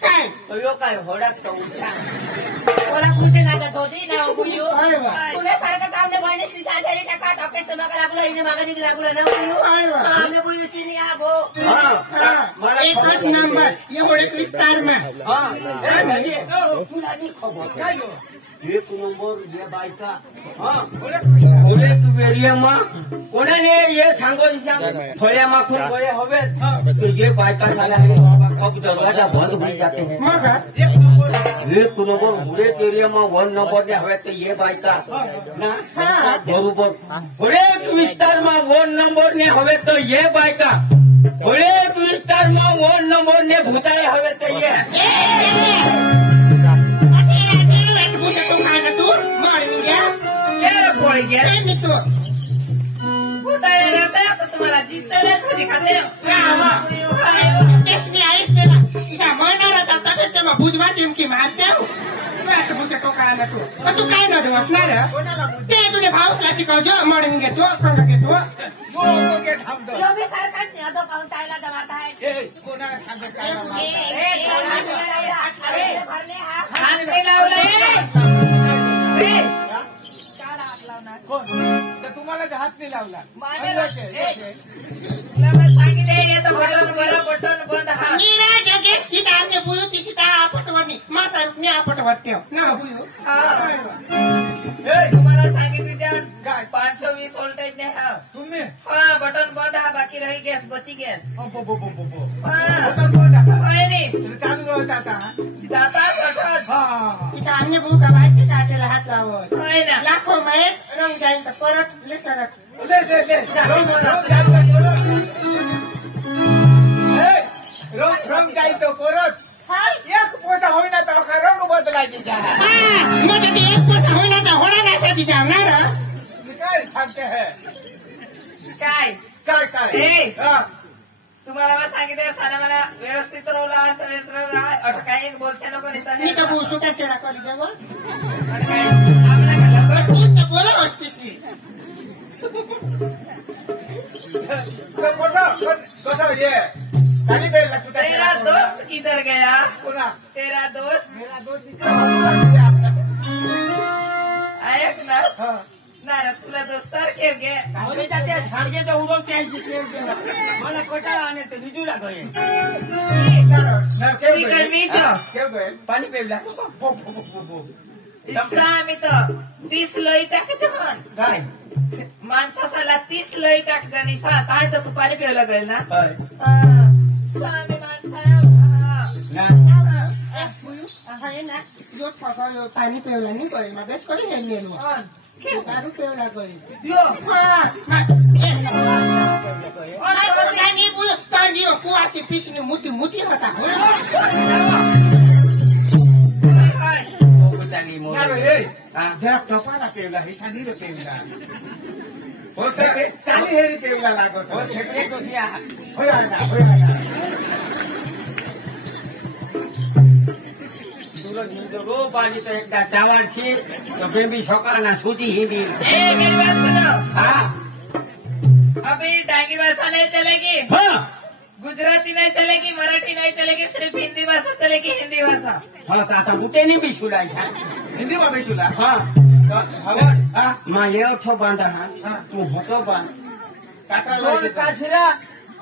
काय काय होडात तो उठा कोला कुठे ना धोती ना बुलियो अरे वा तुला सारखं तामने गणेश ती साजरी का का टोकेस मागा लागला इने मागानी लागला ना बुलियो अरे वा आम्ही कोणी सिनी आगो मला एकच नंबर एवढे विस्तार में फुलानी खबर काय एक नंबर ये बायका बोले तू एरिया मा कोणाने ये सांगो थोड्या माखून गोळे हवेत तो ये बायका झाला है अब दरवाजा बंद हो जाते हैं मग एक नंबर बुरे एरिया में 1 नंबर ने हवे तो ये बायका ना बरोबर बुरे विस्तार में 1 नंबर ने हवे तो ये बायका बुरे विस्तार में 1 नंबर ने भूताए हवे तो ये भूताया रहता है तो तुम्हारा जीतता है तो दिखाते हो भुजमा चिमकी मारते तू काय न असणार ते तुझे भाव शिकवજો म्हणून घेतो कोण घेतो लोभी सरकार ने तो काउंट आयला जमाता है कोणाला सांगत काय भरले हात नाही लावले तुम्हाला हात नाही लावला सांगितले बटन बरा बटन बंद हा तुम्हाला सांगितले त्या 520 व्होल्टेज ने हा तुम्ही बटन बंद हा बाकी रही गॅस बची गॅस चालू होता जाता बटन अन्य भाऊ का माहिती का त्याला हात लावत होय ना लाखो माहीत रंग जाईल तर परत ले सरत रंग जाईल तो परत एक पोसा होईना तर रंग बदलायची एक पोसा होईना तर होणार नाही जाणार काय सांगते है काय काय काय तुम्हाला मला सांगितलं सारा मला व्यवस्थित रोवला काय एक बोलशे नको मी तर सुट्या टेडा करी देवा बोला वाटते तेरा दोस्त किधर गया तेरा दोस्त ऐक ना ना तुला दोस्तार खेळ घे झाडगे उभं मला कोटाळा आणि ते विजूला गये पाणी पेवला आम्ही तर 30 लोई टाकायचे म्हण काय माणसाला 30 लोई टाक गणी काय तर तू पाणी पिवलं गेल ना पाणी पेवला नाही करेल मग बेस करी दारू पेवला करेल कुवाची पिचणी मोठी मोठी होता जरा कपाला पेवला हे खाली पेवला चाली हेरी पेवला लागत रो पानी तो एक चावल थी तो बेबी छोकरा छूटी ही भी मेरी बात सुनो हाँ अभी डांगी भाषा नहीं चलेगी हाँ गुजराती नहीं चलेगी मराठी नहीं चलेगी सिर्फ हिंदी भाषा चलेगी हिंदी भाषा हाँ सासा बुटे नहीं भी छुला हिंदी में बेचूला हाँ माँ ये उठो बांधा हाँ तू होतो बांध दोन कासरा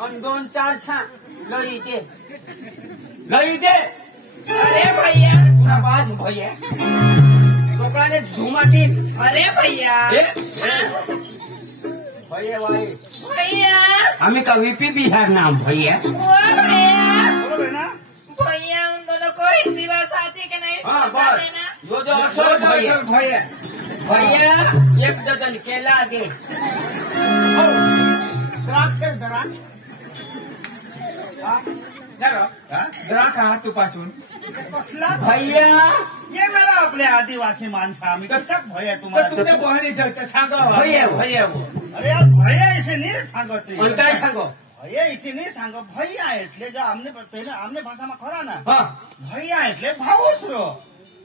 और 2 4 छा लई दे अरे भैया पूरा बास भैया छोकरा ने धुमा दी अरे भैया भैया भाई भैया हमें का वीपी बिहार नाम भैया भैया भैया उन दोनों को हिंदी भाषा आती कि नहीं हाँ समझा बस देना जो असल भैया भैया 1 डजन केला दे द्राक्ष द्राक्ष हात पासून भैया ये मला आपल्या आदिवासी माणसं आम्ही कशाक भैया तुम्हाला तुमच्या बहिणीचं सांगा भैया भैया अरे यार भैया इसे नहीं सांगत पण काय सांगो भैया इसे नहीं सांगो भैया એટલે जो आमने भाषा में खरा ना हाँ भैया એટલે भावोसरो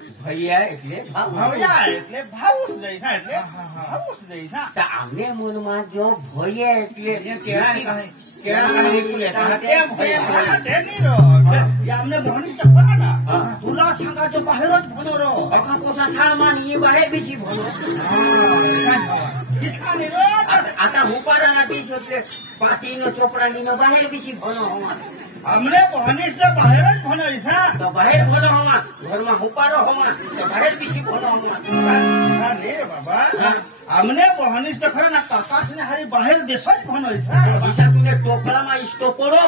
ભૈયા એટલે ભાવ ભાવજા એટલે ભાવુસ જઈશા એટલે ભાવુસ જઈશા આમને મૂળમાં જો ભૈયા એટલે કેળા નીકળે તેમ તેની રો આમને ભણી તો ખરા ના તુલા सांगा जो बाहेरच भणो रो અખા પોસા સામાન એ બહાર બીસી ભણો ઈસાની રો आता ઉપાડાના બીસ એટલે પાટીનો ચોપડાનીનો બહાર બીસી ભણો હોવા અમને ભણી તો બાહેરच ભણોઈશા તો બહાર ભણો હોવા ઘરમાં ઉપાડો હોવા તો બહાર બીસી ભણો હોવા રે બાબા અમને ભણી તો ખરા ના કાકાસને હારી બાહેર દેશજ ભણોઈશા બીસા તુને ટોપલામાં ઈસ્ટો પડો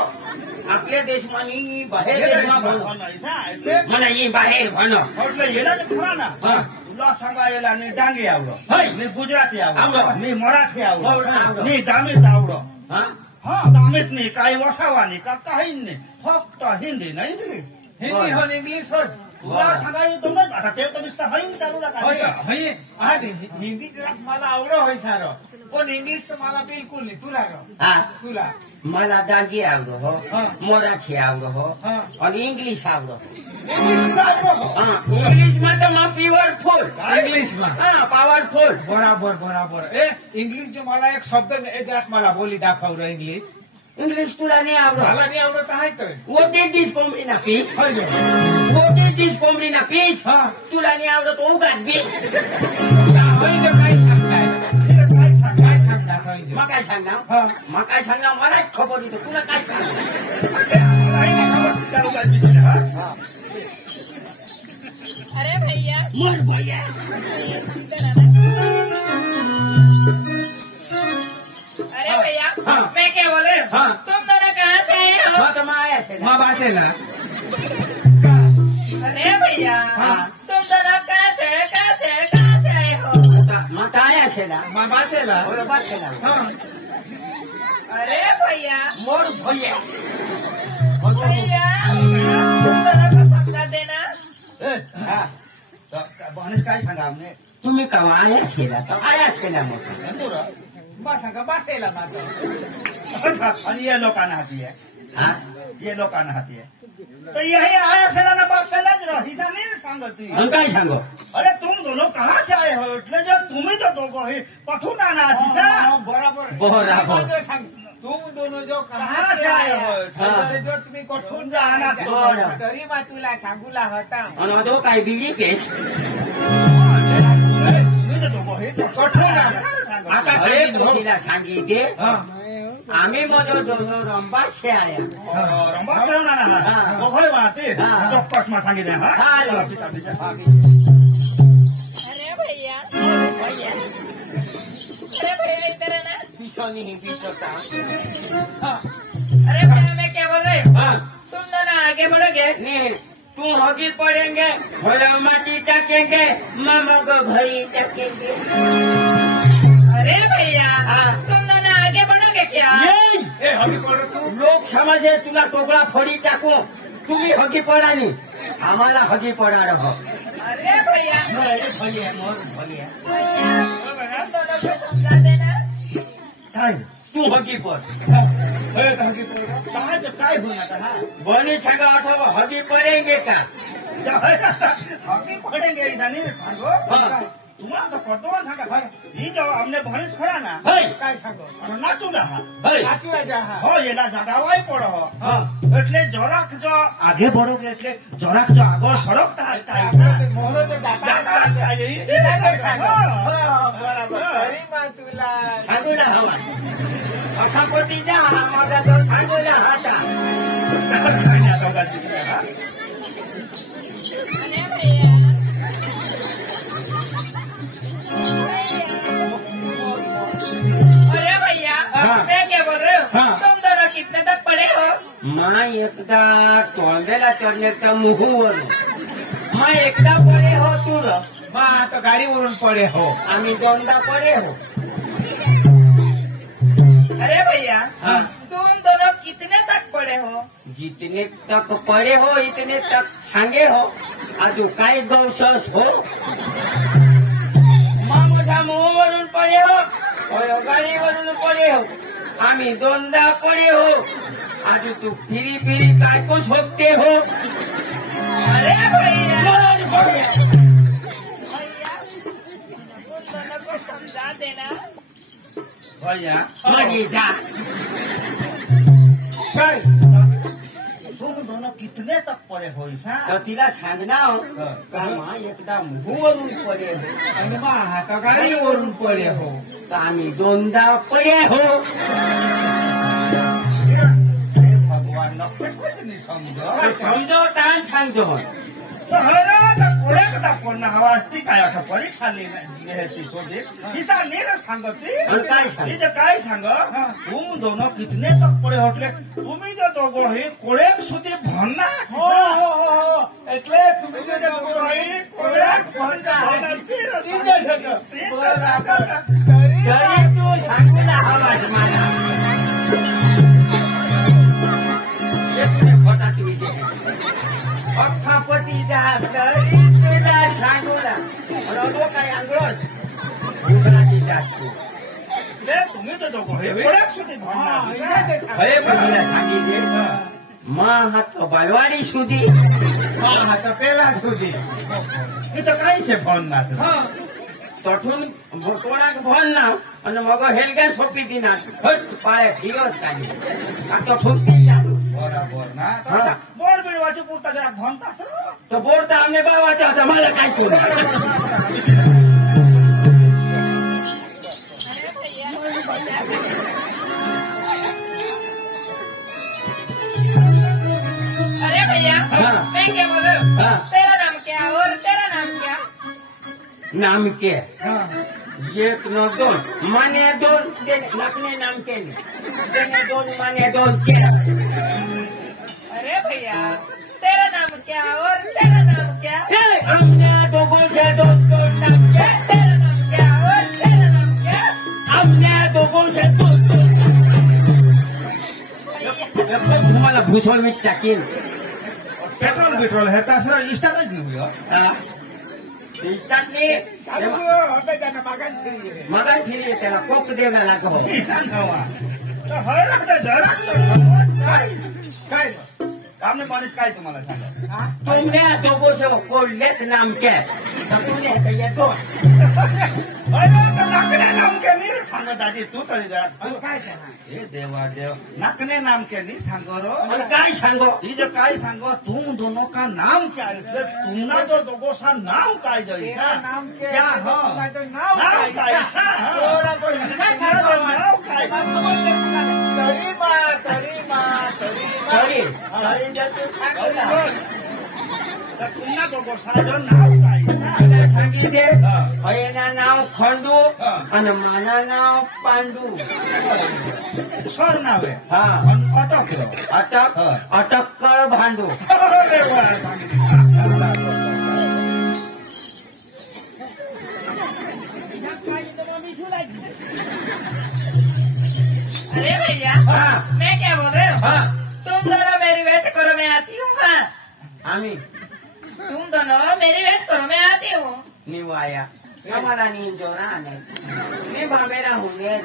આપલે દેશમાં ની બહાર દેશમાં ભણો ભણોઈશા એટલે મને ઈ બહાર ભણો એટલે એના જ ખરા ના હા તુલા सांगा એલા ની ડાંગી આવડો હઈ. ની ગુજરાતી આવડો આવડો. ની મરાઠી આવડો આવડો. ની દામિત આવડો હા હા દામિત ની કાઈ વસાવાની કા કાઈ ને ફક્ત હિન્દી નહીં દી हिंदी हो इंग्लिश हो તુલા सांगा એ તમને आता ते पण नुसतं हईन चालू नका हिंदी जरा मला आवडो होय सारो पण इंग्लिश तर मला बिलकुल नाही तुला रो હા तुला मला डांगी आवडो हो હા. मराठी आवडो हो હા. અને ઇંગ્લિશ આવડો इंग्लिश तुला आवडो હા ઇંગ્લિશમાં તો માં પાવરફુલ इंग्लिश में હા પાવરફુલ बराबर बराबर ए इंग्लिश जो मला एक शब्द ए जरा मला बोली दाखव रो इंग्लिश ઇંગ્લિશ तुला नाही आवडो मला नाही आवडत आहे तर What is this કોમડીના પીસ What is this કોમડીના પીસ हा तुला नाही आवडत तो उगाच बीस होय जो काय सांगताय काय सांगणार होय जो? मग काय सांगणार हा मग काय सांगणार मलाच खबर नाही तर तुला काय सांगणार अरे भैया मर भैया अरे भैया हाँ। मैं क्या बोले हाँ। तुम दोनों कहाँ से आए हो मग તમે આયા છે ને मा बासेला अरे भैया हाँ। तुम दोनों कहाँ से आए हो મગ તો આયા છે ને मा बासेला ઓલો બાસેલા हा अरे भैया મોર ભૈયા भैया तुम दोनों को समझा देना હા भणीस काय सांगा आमने तुम्ही कवा आया છે ને તો આયા છે ને मग बासा बासेला माता आणि ये लोकांना हाती आहे હા ये लोकांना हाती आहे तर यही आया सेना ना बसेला ज हिसा नहीं सांगती હું काय सांगो अरे तुम दोनों कहाँ से आए हो એટલે जो तुम्ही तो दोघं हे पठून आणा हिसा बराबर बराबर. जो सांग तुम दोनों जो कहाँ कहाँ से से आए आए हो? हो जो तुम्ही कोठून जाणार. बरं. तरी मा तुला सांगूला होता અને તો काय બીજી કેસ मी तो दोघं हे कोठून आणा? आता अरे तुला सांगितले हा आम्ही मग दोन रंबास છે આયા रंबा सेना ना हाँ. दोघं वाहते हाँ. चौक्कस मा सांगितले हा चालेल. अरे भैया ભૈયા अरे भैया इधर है ना પીછોની પીછોતા अरे भैया मैं क्या बोल रही हूँ હા तुम दोनों आगे बढ़ोगे ને तू हगी पड़ेंगे भोला माटी टकेंगे मामा को भरी टकेंगे अरे भैया हाँ। तुम दोनों आगे बढ़ोगे क्या नहीं ए हवी पडो तू लोक समजे तुला टोकळा फोडी टाकू तुम्ही हगी पडानी आम्हाला हगी पडणार हो अरे भैया भैया मोर भैया भैया तुम दोनों को समझा देना काय तू हगी पड होय तर हवी पडो काय काय होणार हा बनी सगळं अथवा हगी पडेंगे का हकी पडेंगे इथानी सांगो हाँ. तुम्हाला तो पडतो सांगा ही जो अમને भणीस खरा ना હઈ काय सांगो અને નાચું રहा હઈ સાચું જા હા हो એના જગાવાય પડો હા એટલે જરાક જો આગે बढ़ो એટલે જરાક જો આગળ સળગતા હસતા मोहरो तो जाता जाता हसता तरी मा तुला सांगूला हवा असा पोटी जा माझा तो सांगूला हाता अरे भैया अरे भैया हाँ। मैं क्या बोल रही हूँ हाँ। तुम दोनों कितने तक पढ़े हो मा एकदा तोंडेला चढण्याचा मुहूवर मा एकदा पडे हो तू र मा आता गाडीवरून पडे हो आम्ही दोनदा पडे हो अरे भैया हाँ. तुम दोनों कितने तक पढ़े हो जितने तक पडे हो इतने तक सांगे हो अजून काय गवसस हो मा मोठा मुहूवरून पडे हो होय गाडीवरून पडे हो आम्ही दोनदा पडे हो अजून तू फिरी फिरी काय को झोपते हो अरे भैया भैया उन दोनों को समझा देना. भैया मागे जा. काय तुम दोनों कितने तक पढ़े हो तर तिला सांगणार का मा एकदा मुहूवरून पडे आणि मग हातागाडीवरून पडे हो तर आम्ही दोनदा पडे हो. भगवान नक्की समज समजो ताण सांगतो. कोड्याकडा कोण हवा असती काय आता परीक्षा लिहायची शोधे तिचा नीर सांगते तिथे काय सांग तुम दोन कितने तक पडे होटले तुम्ही जो दोघो हे कोड्याक सुधी भरणार हो हो हो એટલે तुम्ही जे दोघो आहे कोड्याक भरणार तरी तू सांगू ना हवाच मला खोटा तुम्ही अख्खापती जा तरी तुला सांगू ना नको काय अंगलोच दुसराची जास्त तुम्ही जो दोघो हे कोड्याक सुधी भरणार अरे पण मला सांगितले मा हात बालवाडी सुधी मा हात पेला सुधी तिथं काय शे भरणार तठून कोणाक भरना आणि मग हेलग्या सोपी दिना फट पाळ्या ठिकच काही आता ठोकती चालू बरोबर ना हा. बोर्ड बिडवाची पुरता जरा भरता सर तो बोर तर आम्ही बाबाचा होता मला काय करू अरे भैया हाँ. मैं क्या बोल रहा हूँ हाँ. तेरा नाम क्या और तेरा नाम क्या. नाम के एक न दोन माने दोन नकने नाम केले देणे दोन माने दोन केला. अरे भैया तेरा नाम क्या और तेरा नाम क्या. हमने दोघों से दोन दोन नाम के तेरा नाम क्या और तेरा नाम क्या. हमने दोघों से दोन दोन तुम्हाला भूसवळ मीठ टाकीन पेट्रोल बिट्रोल हे तर इष्टाच घेऊया इष्टातली होतं त्यांना मागान फिरी रे. मगान फिरी त्याला कोक देणं लागत काय आपने माणूस काय तुम्हाला सांगा तुमने दोघों से कोल्हेच नाम के तुमने ये दोन नामके नी सांगत आधी तू तरी जरा काय सांगा हे देवा देव नकने नाम के नी सांगो रो आणि काय सांगो ये काय सांगो तुम दोनों का नाम क्या है तुमना जो दोघो सा नाम काय जैसा तेरा नाम के क्या हो तुमचं नाव नाम काय कैसा थोडा पण काय नाव काय तरी मा तरी मा तरी मा तरी तरी जर तू सांगितलं तर तुमना दोघो सा जो नाव काय सांगितले हयना नाव खंडू आणि माना नाव पांडू सर नाव आहे हा अटक अटक अटक्कळ भांडू अरे भैया हाँ. मैं क्या बोल रहे हो हाँ. तुम दोनों मेरी वेट करो मैं आती हूँ. हाँ आम्ही तुम दोनों मेरी वेट करो मैं आती हूँ. निवाया आम्हाला निंजोरा मी बाबेरा हुने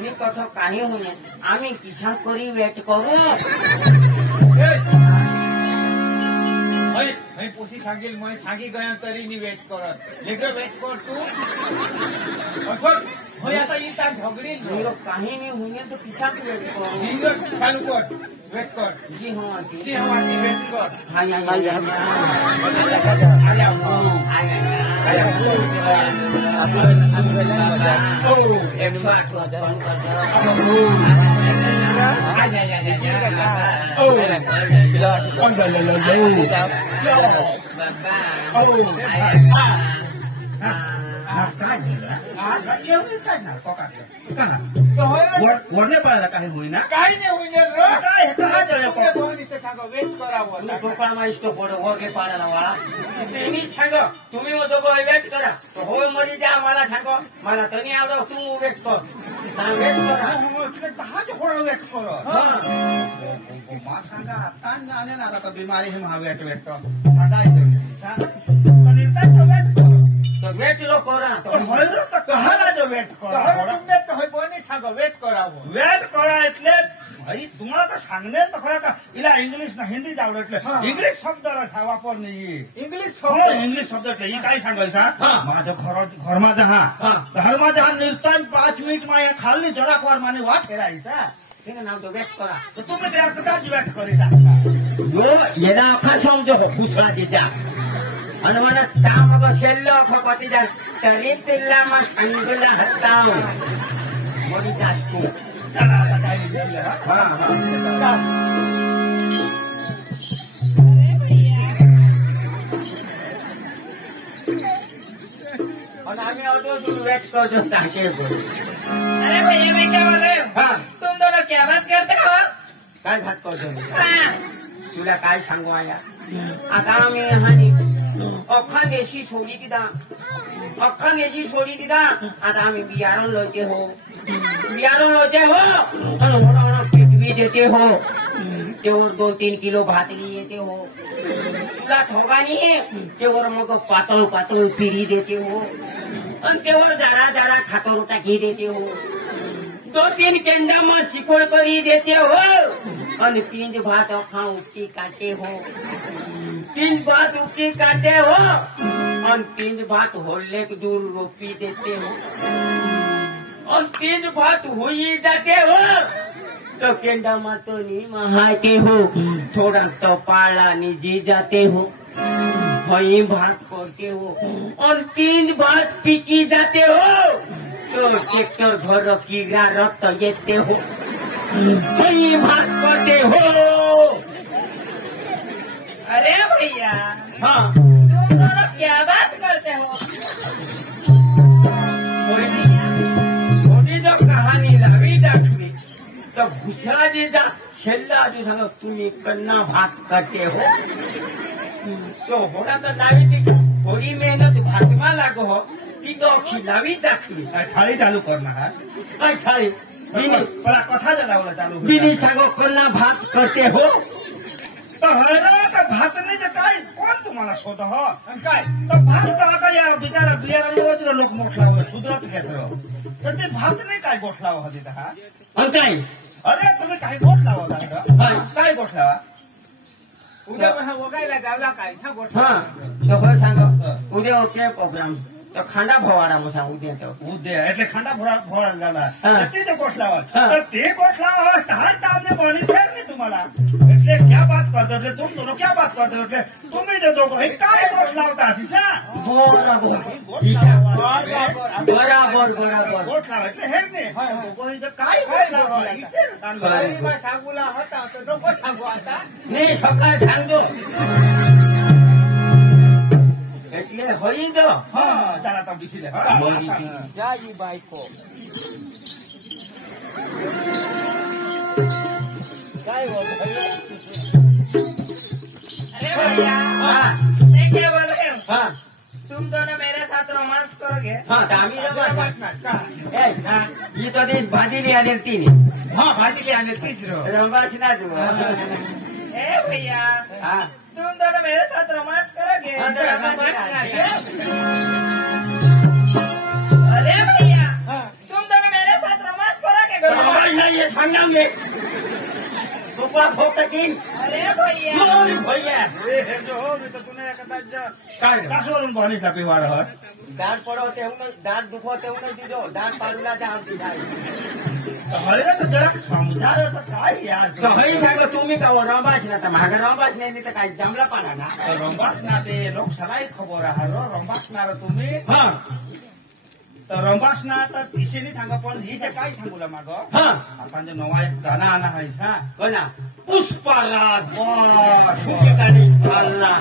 मी कठो काही हुने आम्ही किसा करी वेट करू मैं पोसी सांगेल मैं सांगी गया तरी नी वेट करत लेकर वेट कर तू असं होय आता ही तार झगडी मेरो काही नाही हुने तो किसा वेट करू हिंगर चालू कर वेट कर जी हो आती ती हम आती वेट कर हाय हाय वरले पडायला काही होईना काही नाही होईल काय काय तुमच्या दोन्हीचं सांगा वेट करावं ढोकळा इष्ट पडो होगे पाडायला वा नेहमीच सांग तुम्ही होतो वेट करा होय मध्ये द्या मला सांग मला तरी आवड तू वेट कर वेट करा दहा थोडा वेट करो मा सांगा आता जाने ना आता बीमारी हम हा वेट वेट तो वेट करो तो वेट लो करा होयरो तो कहाला जो वेट करा तुमने तो होय कोणी सांगो वेट करावं वेट करा એટલે भाई तुम्हाला तर सांगणे तर खरं का इला इंग्लिश ना हिंदी आवडत એટલે इंग्लिश शब्द वापर नाही इंग्लिश इंग्लिश शब्द એટલે ઈ काय सांगायचा माझं घरमा जहा निर्तन 5 मिनिट માં खाली જરાક વાર માની વાત ફેરાઈছা તેને નામ તો વેટ કરા તો તમે ત્યાં કદાચ વેટ કરી નાખતા જો એના આખા સમજો પૂછવા દીધા અને મને તામગો છેલ્લો ખપતી જાય તરી તિલ્લામાં સંગલા હતા મોડી જાસ્તુ चला आता काय विचारलं અને આમે આવતો છું વેટ કરજો તાકે બોલ अरे भैया मैं क्या बोल रहे हो हाँ तुम दोनों क्या बात करते हो काय भात करतो हाँ, तुला काय सांगू आया आता आम्ही हानी अख्खा देशी सोडी दिदा आता आम्ही बियारण लोते हो आणि होणार पिटवी देते हो तेवर 2-3 किलो भातली येते हो तुला ठोगानी तेवर मग पातळ पिढी देते हो आणि तेवर जरा खातर टाकी देते हो 2-3 केंडामा चिकोड करी देते हो आणि 3 भात अख्खा उपटी काटे हो 3 भात उपटी काटे हो और 3 भात होले दूर रोपी देते हो और 3 भात हुई जाते हो तो केंडा मातो नी महाते हो थोड़ा तो पाला निजी जाते हो वही भात करते हो और 3 भात पिकी जाते हो तो ट्रैक्टर घर कीड़ा रक्त येते हो वही भात करते हो अरे भैया हाँ तुम दोनों क्या बात करते हो थोड़ी जो कहानी लगी दाखवी तो भूषा जी जा छेल्ला जो सांग तुम्ही कन्ना भात करते हो तो होना तो लावी थी थोड़ी मेहनत भातमा लागो हो ती तो खिलावी दाखवी थाळी चालू करणार काय थाळी मला कथा जगावला चालू बिनी सांगो कन्ना भात करते हो तर भातने जे काय कोण तुम्हाला शोध हो आणि काय तर भात तर आता या बिचारा बियारा लोक मोठला सुधरत घेतलं तर ते भात नाही काय गोठलावा होते हा आणि काय अरे तुम्ही काही गोठलावा काय गोठलावा उद्या मला वगायला जावला काय सांगो हा तो खरं सांग उद्या ओके प्रोग्राम तो खांडा भवाडा मग सांग उद्या तो उद्या એટલે ખાંડા ભોળા झाला હા. તે જે ગોઠલાવા હા. तर ते ગોઠલાવા તાર તામને બની છે ને तुम्हाला એટલે क्या बात करतो એટલે तुम दोनों क्या बात करतो એટલે तुम्ही जे दोघं हे काय गोठलावता अशीसा बराबर गोठलावा એટલે हे ने दोघं इथं काय गोठलावा इसे सांगतो सांगूला होता तर नको सांगू आता नाही सकाळ सांगतो એટલે હોઈ જો હા તારા તો બીસીલે જાજી બાઈકો काय बोल अरे भैया हाँ मैं क्या बोल रहे हो हाँ तुम दोनों मेरे साथ रोमांस करोगे हाँ दामी ही तो देश भाजीली आले तीन हा भाजीली आले तिसरं रंगाची ना तू ए भैया हाँ तुम दोनों मेरे साथ रोमांस करोगे हाँ, तो रोमांस अरे भैया तुम दोनों मेरे साथ रोमांस करोगे ये सांगना में तुपा फोक तीन अरे भैया भैया हे जो हो मी तर तुने कदाच काय कासवरून बनी टाकी वार हट दांत पडो तेवढं दांत दुखो तेवढं दिजो दांत पाडूला जाऊ दिलाय अरे तर जरा समजा तर काय यार तो हई सांगो तुम्ही का रंबास ना तर मागे रंबास नाही तर काय जमला पाना ना रंबास ना ते लोक सलाई खबर आहात रंबास ना तुम्ही हा तर रंबास ना तर दिशेने सांगा पण ही जे काय सांगूला माग हा आपण जे नवा एक गाणं आणा आहेस हा कोणा पुष्पराज ठिकाणी चालला